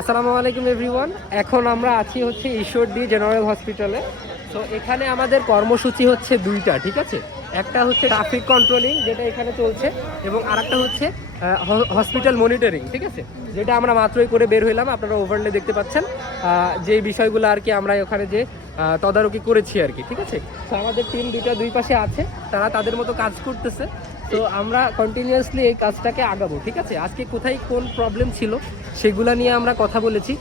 আসসালামু আলাইকুম এভরিওয়ান এখন আমরা আছি হচ্ছে ঈশ্বরদী জেনারেল হসপিটালে। তো এখানে আমাদের কর্মসূচি হচ্ছে দুইটা, ঠিক আছে? একটা হচ্ছে ট্রাফিক কন্ট্রোলিং যেটা এখানে চলছে, এবং আরেকটা হচ্ছে হসপিটাল মনিটরিং ঠিক আছে? যেটা আমরা মাত্রই করে বের হইলাম, আপনারা ওভারলে দেখতে পাচ্ছেন। যে বিষয়গুলো আর কি আমরা ওখানে যে তদারকি করেছি আর কি, ঠিক আছে? তো আমাদের টিম দুইটা দুই পাশে আছে, তারা তাদের মতো কাজ করতেছে। তো আমরা কন্টিনিউয়াসলি এই কাজটাকে আগাবো, ঠিক আছে? আজকে কোথায় কোন প্রবলেম ছিল সেগুলো নিয়ে আমরা কথা বলেছি।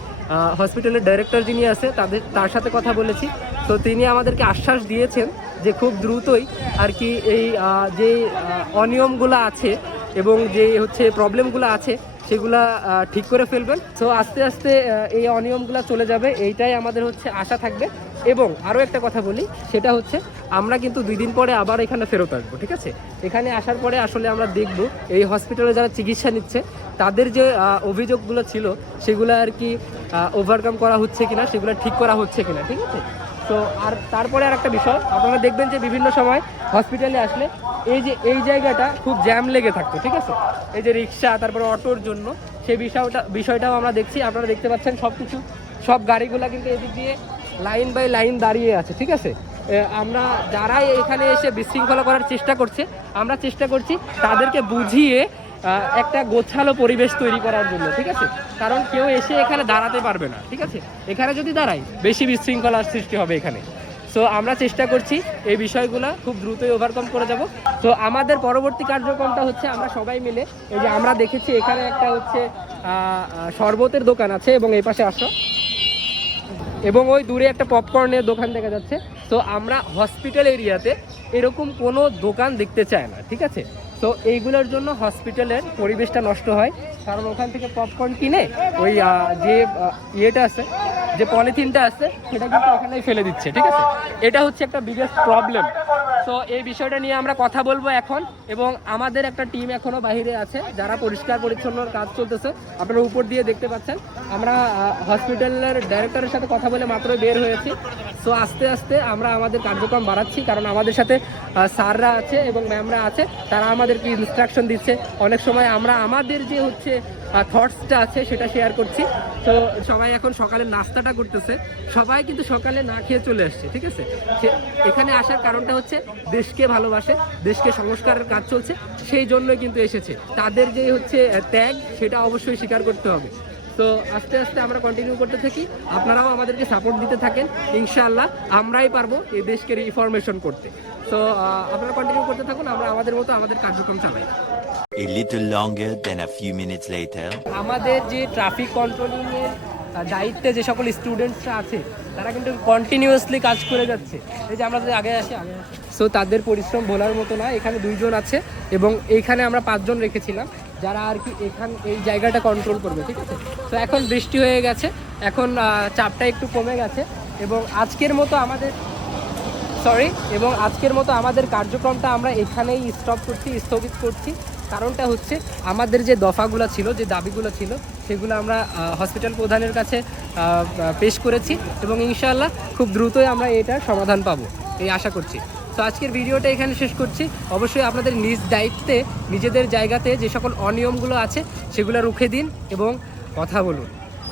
হসপিটালের ডাইরেক্টর যিনি আছে, তাদের, তার সাথে কথা বলেছি। তো তিনি আমাদেরকে আশ্বাস দিয়েছেন যে খুব দ্রুতই আর কি এই যে অনিয়মগুলো আছে এবং যে হচ্ছে প্রবলেমগুলো আছে, সেগুলা ঠিক করে ফেলবেন। তো আস্তে আস্তে এই অনিয়মগুলো চলে যাবে, এইটাই আমাদের হচ্ছে আশা থাকবে। এবং আরও একটা কথা বলি, সেটা হচ্ছে আমরা কিন্তু দুই দিন পরে আবার এখানে ফেরত আসব, ঠিক আছে? এখানে আসার পরে আসলে আমরা দেখব এই হসপিটালে যারা চিকিৎসা নিচ্ছে, তাদের যে অভিযোগগুলো ছিল, সেগুলো আর কি ওভারকাম করা হচ্ছে কিনা, সেগুলো ঠিক করা হচ্ছে কিনা, ঠিক আছে? তো আর তারপরে আর একটা বিষয়, আপনারা দেখবেন যে বিভিন্ন সময় হসপিটালে আসলে এই যে, এই জায়গাটা খুব জ্যাম লেগে থাকতো, ঠিক আছে? এই যে রিক্সা, তারপরে অটোর জন্য সেই বিষয়টা, বিষয়টাও আমরা দেখছি, আপনারা দেখতে পাচ্ছেন সব কিছু সব গাড়িগুলো কিন্তু এদিক দিয়ে লাইন বাই লাইন দাঁড়িয়ে আছে, ঠিক আছে? আমরা যারা এখানে এসে বিশৃঙ্খলা করার চেষ্টা করছে, আমরা চেষ্টা করছি তাদেরকে বুঝিয়ে একটা গোছালো পরিবেশ তৈরি করার জন্য, ঠিক আছে? কারণ কেউ এসে এখানে দাঁড়াতে পারবে না, ঠিক আছে? এখানে যদি দাঁড়াই বেশি বিশৃঙ্খলার সৃষ্টি হবে এখানে। সো আমরা চেষ্টা করছি এই বিষয়গুলো খুব দ্রুতই ওভারকাম করে যাব। তো আমাদের পরবর্তী কার্যক্রমটা হচ্ছে আমরা সবাই মিলে, এই যে আমরা দেখেছি এখানে একটা হচ্ছে শরবতের দোকান আছে এবং এই পাশে আসো। এবং ওই দূরে একটা পপকর্নের দোকান দেখা যাচ্ছে। তো আমরা হসপিটাল এরিয়াতে এরকম কোনো দোকান দেখতে চায় না, ঠিক আছে? তো এইগুলোর জন্য হসপিটালের পরিবেশটা নষ্ট হয়। কারণ ওখান থেকে পপকর্ন কিনে ওই যে ইয়েটা আছে, যে পলিথিনটা আছে, সেটা কিন্তু ওখানেই ফেলে দিচ্ছে, ঠিক আছে? এটা হচ্ছে একটা বিগেস্ট প্রবলেম তো এই বিষয়টা নিয়ে আমরা কথা বলব এখন এবং আমাদের একটা টিম এখনও বাইরে আছে যারা পরিষ্কার পরিচ্ছন্নর কাজ চলতেছে। আপনারা উপর দিয়ে দেখতে পাচ্ছেন। আমরা হসপিটালের ডাইরেক্টরের সাথে কথা বলে মাত্র বের হয়েছি। সো আস্তে আস্তে আমরা আমাদের কার্যক্রম বাড়াচ্ছি কারণ আমাদের সাথে স্যাররা আছে এবং ম্যামরা আছে। তারা আমাদেরকে ইনস্ট্রাকশন দিচ্ছে। অনেক সময় আমরা আমাদের যে হচ্ছে থটসটা আছে সেটা শেয়ার করছি। তো সবাই এখন সকালে নাস্তাটা করতেছে। সবাই কিন্তু সকালে না খেয়ে চলে আসছে, ঠিক আছে? সে- এখানে আসার কারণটা হচ্ছে দেশকে ভালোবাসে দেশকে সংস্কারের কাজ চলছে সেই জন্যই কিন্তু এসেছে। তাদের যে হচ্ছে ত্যাগ সেটা অবশ্যই স্বীকার করতে হবে। তো আস্তে আস্তে আমরা কন্টিনিউ করতে থাকি। আপনারাও আমাদেরকে সাপোর্ট দিতে থাকেন ইনশাআল্লাহ আমরাই পারব এই দেশকে রিফরমেশন করতে। তো আপনারা কন্টিনিউ করতে থাকুন আমরা আমাদের মতো আমাদের কার্যক্রম চালাই। A little longer than a few minutes later. আমাদের যে ট্রাফিক কন্ট্রোলিংয়ের দায়িত্বে যে সকল স্টুডেন্টসরা আছে, তারা কিন্তু কন্টিনিউয়াসলি কাজ করে যাচ্ছে। এই যে আমরা যদি আগে আসি, আগে সো তাদের পরিশ্রম বলার মতো না, এখানে দুইজন আছে এবং এইখানে আমরা পাঁচজন রেখেছিলাম, যারা আর কি এখান, এই জায়গাটা কন্ট্রোল করবে, ঠিক আছে? তো এখন বৃষ্টি হয়ে গেছে, এখন চাপটা একটু কমে গেছে এবং আজকের মতো আমাদের সরি এবং আজকের মতো আমাদের কার্যক্রমটা আমরা এখানেই স্টপ করছি, স্থগিত করছি। কারণটা হচ্ছে, আমাদের যে দফাগুলো ছিল, যে দাবিগুলো ছিল সেগুলো আমরা হসপিটাল প্রধানের কাছে পেশ করেছি এবং ইনশাআল্লাহ খুব দ্রুতই আমরা এটার সমাধান পাবো, এই আশা করছি। তো আজকের ভিডিওটা এখানে শেষ করছি। অবশ্যই আপনাদের নিজ দায়িত্বে, নিজেদের জায়গাতে যে সকল অনিয়মগুলো আছে, সেগুলো রুখে দিন এবং কথা বলুন।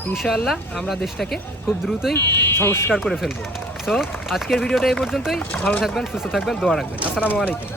ইনশাআল্লাহ আমরা দেশটাকে খুব দ্রুতই সংস্কার করে ফেলব। তো আজকের ভিডিওটা এই পর্যন্তই। ভালো থাকবেন, সুস্থ থাকবেন, দোয়া রাখবেন। আসসালামু আলাইকুম।